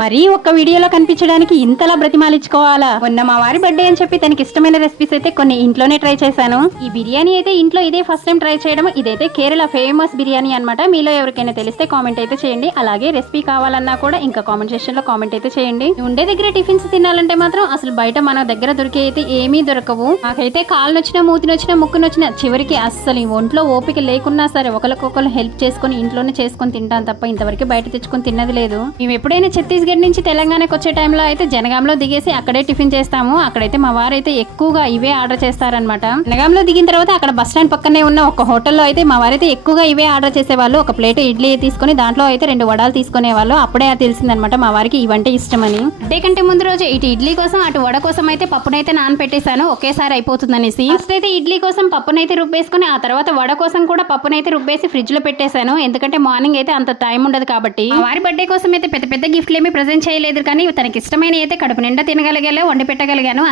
మరీ ఒక్క వీడియోలో కనిపించడానికి ఇంతలా బ్రతిమాలించుకోవాలా? మొన్న మా వారి బర్త్డే అని చెప్పి తనకి ఇష్టమైన రెసిపీస్ అయితే కొన్ని ఇంట్లోనే ట్రై చేశాను. ఈ బిర్యానీ అయితే ఇంట్లో ఇదే ఫస్ట్ టైం ట్రై చేయడం. ఇదైతే కేరళ ఫేమస్ బిర్యానీ అన్నమాట. మీలో ఎవరికైనా తెలిస్తే కామెంట్ అయితే చేయండి. అలాగే రెసిపీ కావాలన్నా కూడా ఇంకా కామెంట్ సెక్షన్ లో కామెంట్ అయితే చేయండి. ఉండే దగ్గర టిఫిన్స్ తినాలంటే మాత్రం అసలు బయట మన దగ్గర దొరికే అయితే ఏమీ దొరకవు. నాకైతే కాళ్ళు నొచ్చినా, మూతి నొచ్చినా, ముక్కు నొచ్చినా చివరికి అస్సలు ఈ ఒంట్లో ఓపిక లేకున్నా సరే ఒకరికొకరు హెల్ప్ చేసుకుని ఇంట్లోనే చేసుకుని తింటాను తప్ప ఇంతవరకు బయట తెచ్చుకొని తిన్నది లేదు. మేము ఎప్పుడైనా ఛత్తీస్గఢ్ నుంచి తెలంగాణకు వచ్చే టైంలో అయితే జనగాంలో దిగేసి అక్కడే టిఫిన్ చేస్తాము. అక్కడైతే మా వారైతే ఎక్కువగా ఇవే ఆర్డర్ చేస్తారనమాట. జనగాంలో దిగిన తర్వాత అక్కడ బస్ స్టాండ్ పక్కనే ఉన్న ఒక హోటల్లో అయితే మా వారైతే ఎక్కువగా ఇవే ఆర్డర్ చేసేవాళ్ళు. ఒక ప్లేట్ ఇడ్లీ తీసుకుని దాంట్లో అయితే 2 వడాలు తీసుకునేవాళ్ళు. అప్పుడే తెలిసిందనమాట మా వారికి ఇవంటే ఇష్టమని. అదే కంటే ముందు రోజు ఇటు ఇడ్లీ కోసం అటు వడ కోసం అయితే పప్పునైతే నానపెట్టేశాను, ఒకేసారి అయిపోతుందనేసి. ఫస్ట్ అయితే ఇడ్లీ కోసం పప్పునైతే రుబ్బేసుకుని ఆ తర్వాత వడ కోసం కూడా పప్పునైతే రుబ్బేసి ఫ్రిడ్జ్ లో పెట్టేశాను. ఎందుకంటే మార్నింగ్ అయితే అంత టైం ఉండదు కాబట్టి. మా వారి బర్త్డే కోసం అయితే పెద్ద పెద్ద గిఫ్ట్లు ఏమి ప్రెజెంట్ చేయలేదు, కానీ తనకి ఇష్టమైన అయితే కడుపు నిండా తినగలిగేలా వండి పెట్టగలిగాను.